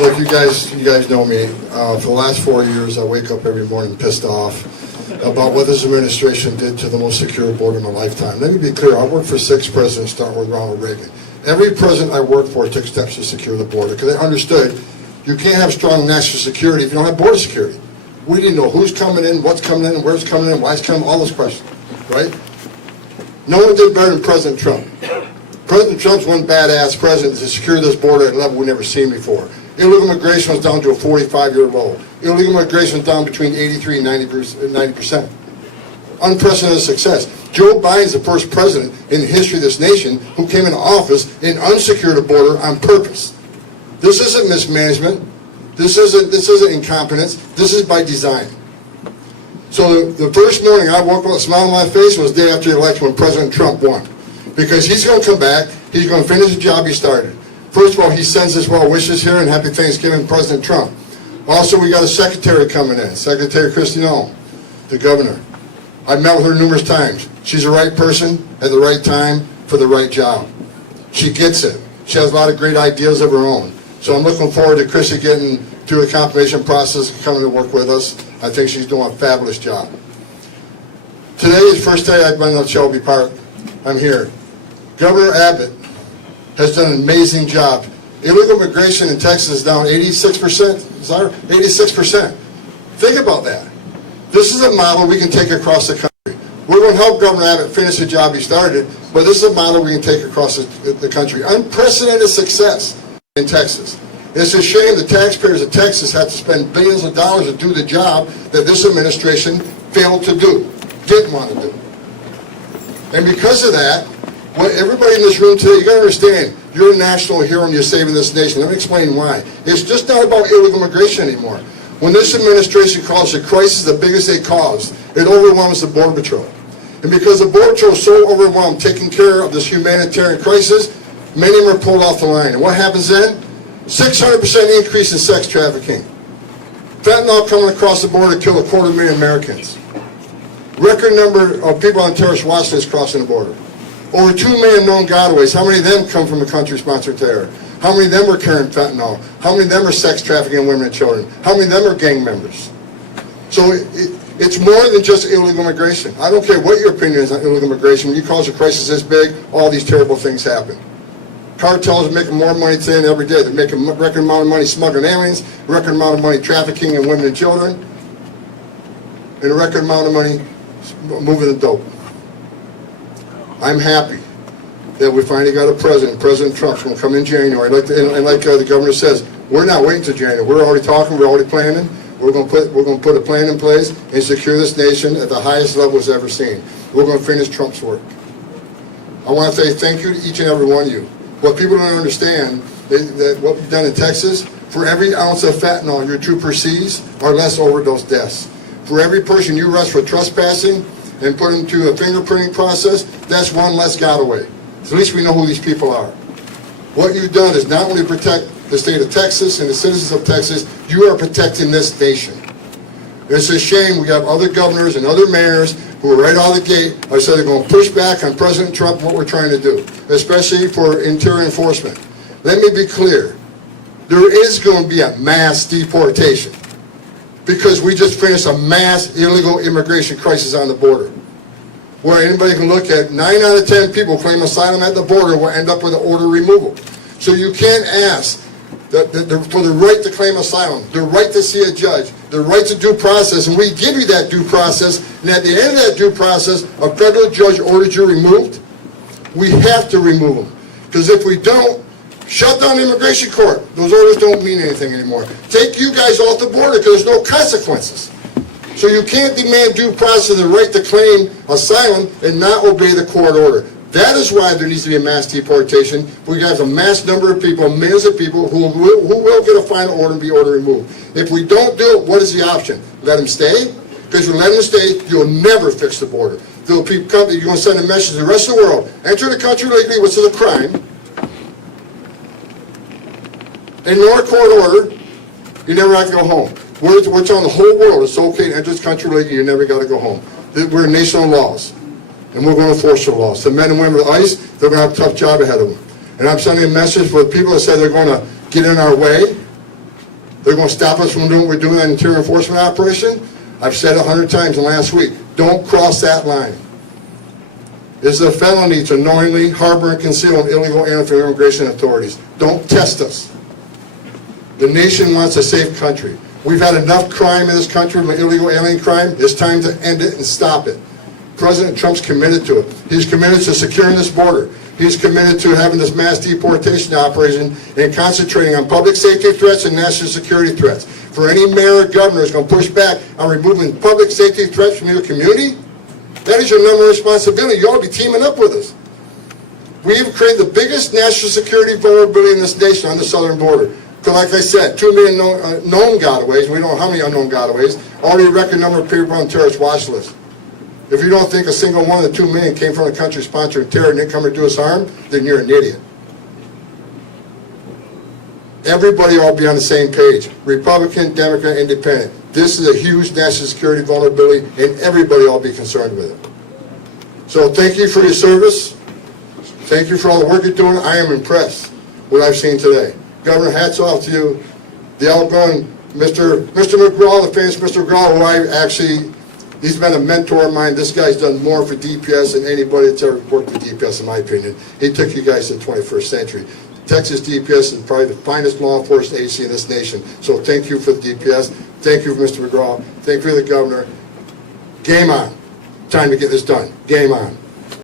Look, you guys know me. For the last 4 years, I wake up every morning pissed off about what this administration did to the most secure border in my lifetime. Let me be clear. I worked for 6 presidents, starting with Ronald Reagan. Every president I worked for took steps to secure the border because they understood you can't have strong national security if you don't have border security. We didn't know who's coming in, what's coming in, where's coming in, why it's coming, all those questions, right? No one did better than President Trump. President Trump's one badass president to secure this border at a level we've never seen before. Illegal immigration was down to a 45-year low. Illegal immigration was down between 83 and 90%. Unprecedented success. Joe Biden's the first president in the history of this nation who came into office and unsecured a border on purpose. This isn't mismanagement. This isn't incompetence. This is by design. So the first morning I woke up with a smile on my face was the day after the election when President Trump won. Because he's going to come back, he's going to finish the job he started. First of all, he sends his well wishes here and happy Thanksgiving, President Trump. Also, we got a secretary coming in, Secretary Christine, the governor. I've met with her numerous times. She's the right person at the right time for the right job. She gets it. She has a lot of great ideas of her own. So I'm looking forward to Chrissy getting through the confirmation process and coming to work with us. I think she's doing a fabulous job. Today is the first day I've been on Shelby Park. I'm here. Governor Abbott has done an amazing job. Illegal immigration in Texas is down 86%. 86%. Think about that. This is a model we can take across the country. We're going to help Governor Abbott finish the job he started, but this is a model we can take across the country. Unprecedented success in Texas. It's a shame the taxpayers of Texas have to spend billions of dollars to do the job that this administration failed to do, didn't want to do. And because of that, what everybody in this room today, you got to understand, you're a national hero and you're saving this nation. Let me explain why. It's just not about illegal immigration anymore. When this administration calls a crisis the biggest they caused, it overwhelms the Border Patrol. And because the Border Patrol is so overwhelmed taking care of this humanitarian crisis, many of them are pulled off the line. And what happens then? 600% increase in sex trafficking. Fentanyl coming across the border to kill 250,000 Americans. Record number of people on terrorist watch lists crossing the border. Over 2 million known gotaways. How many of them come from a country-sponsored terror? How many of them are carrying fentanyl? How many of them are sex trafficking women and children? How many of them are gang members? So it's more than just illegal immigration. I don't care what your opinion is on illegal immigration. When you cause a crisis this big, all these terrible things happen. Cartels are making more money today than every day. They're making a record amount of money smuggling aliens, a record amount of money trafficking in women and children, and a record amount of money moving the dope. I'm happy that we finally got a president. President Trump's going to come in January. And like the governor says, we're not waiting till January. We're already talking. We're already planning. We're going to put a plan in place and secure this nation at the highest level it's ever seen. We're going to finish Trump's work. I want to say thank you to each and every one of you. What people don't understand is that what we've done in Texas, for every ounce of fentanyl your trooper sees, are less overdose deaths. For every person you arrest for trespassing and put them through a fingerprinting process, that's one less gotaway. So at least we know who these people are. What you've done is not only protect the state of Texas and the citizens of Texas, you are protecting this nation. It's a shame we have other governors and other mayors who are right out of the gate. I said they're going to push back on President Trump what we're trying to do, especially for interior enforcement. Let me be clear. There is going to be a mass deportation because we just finished a mass illegal immigration crisis on the border, where anybody can look at 9 out of 10 people claim asylum at the border will end up with an order removal. So you can't ask for the right to claim asylum, the right to see a judge, the right to due process, and we give you that due process, and at the end of that due process, a federal judge orders you removed, we have to remove them. Because if we don't, shut down the immigration court. Those orders don't mean anything anymore. Take you guys off the border because there's no consequences. So you can't demand due process, the right to claim asylum, and not obey the court order. That is why there needs to be a mass deportation. We have a mass number of people, millions of people who will get a final order and be ordered removed. If we don't do it, what is the option? Let them stay? Because if you let them stay, you'll never fix the border. There'll be people, you're going to send a message to the rest of the world. Enter the country legally, which is a crime. Ignore a court order, you never have to go home. We're telling the whole world it's okay to enter this country legally, you never got to go home. We're a nation of laws. And we're going to enforce the laws. The men and women of ICE, they're going to have a tough job ahead of them. And I'm sending a message for the people that say they're going to get in our way. They're going to stop us from doing what we're doing in an interior enforcement operation. I've said it 100 times in the last week. Don't cross that line. It's a felony to knowingly harbor and conceal an illegal alien from immigration authorities. Don't test us. The nation wants a safe country. We've had enough crime in this country, illegal alien crime. It's time to end it and stop it. President Trump's committed to it. He's committed to securing this border. He's committed to having this mass deportation operation and concentrating on public safety threats and national security threats. For any mayor or governor who's going to push back on removing public safety threats from your community, that is your number one responsibility. You ought to be teaming up with us. We've created the biggest national security vulnerability in this nation on the southern border. Because like I said, 2 million known gotaways, we don't know how many unknown gotaways, already a record number of people on the terrorist watch list. If you don't think a single one of the 2 million came from a country sponsoring terror and didn't come to do us harm, then you're an idiot. Everybody ought to be on the same page. Republican, Democrat, Independent. This is a huge national security vulnerability, and everybody ought to be concerned with it. So thank you for your service. Thank you for all the work you're doing. I am impressed with what I've seen today. Governor, hats off to you. The outgoing Mr. McGraw, the famous Mr. McGraw, who I actually, he's been a mentor of mine. This guy's done more for DPS than anybody that's ever worked for DPS, in my opinion. He took you guys to the 21st century. Texas DPS is probably the finest law enforcement agency in this nation. So thank you for the DPS. Thank you, Mr. McGraw. Thank you for the governor. Game on. Time to get this done. Game on.